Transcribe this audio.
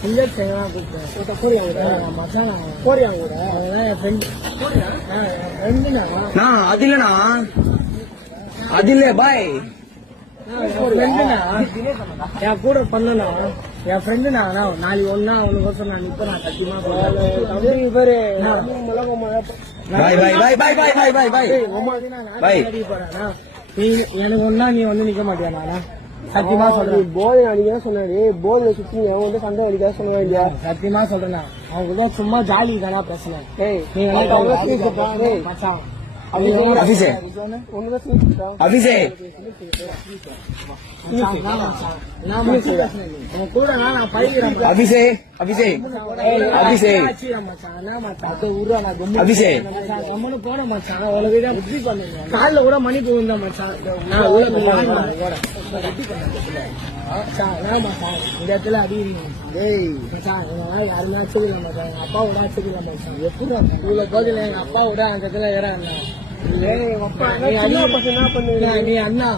Chiller செய்யலாம் கூப்பிட்டேன் போறியா கூட மச்சான் போறியா கூட என் ஃப்ரெண்ட் என் ஃப்ரெண்டுனா நான் அது இல்லண்ணா அது இல்ல பாய் ஃப்ரெண்டுனா என் கூட பண்ணனா என் ஃப்ரெண்டுனா நாளைக்கு ஒன்னா அவனுக்கு நான் நிப்ப நான் சத்தியமா தம்பி பேரு பாய் பாய் பாய் பாய் பாய் பாய். பாய். பாய் பாய். நீ எனக்கு ஒன்னா நீ வந்து நிக்க மாட்டியா நானா? சத்தியமா சொல்றேன். போதை அடிக்க சொன்னாரு போதை சுத்தி அவன் வந்து சண்டை அடிக்க சொன்னா இல்லையா சத்தியமா சொல்றேன். அவங்க சும்மா ஜாலி தானா பேசுனேன். অফিসে অফিসে అభిషే అభిషే అభిషే అభిషే போட மச்சான் அவ்வளவு புத்தி பண்ணுங்க காலில் கூட மணி போகுந்தா மச்சான். நான் உள்ள இந்த இடத்துல அதிகம் மச்சான் யாருமே ஆச்சரியம் மச்சான். அப்பா விட ஆச்சரியம் மச்சான். எப்படி இவ்வளவு கோதில அப்பா விட அந்த இடத்துல ஏறாங்க நீ அண்ணா.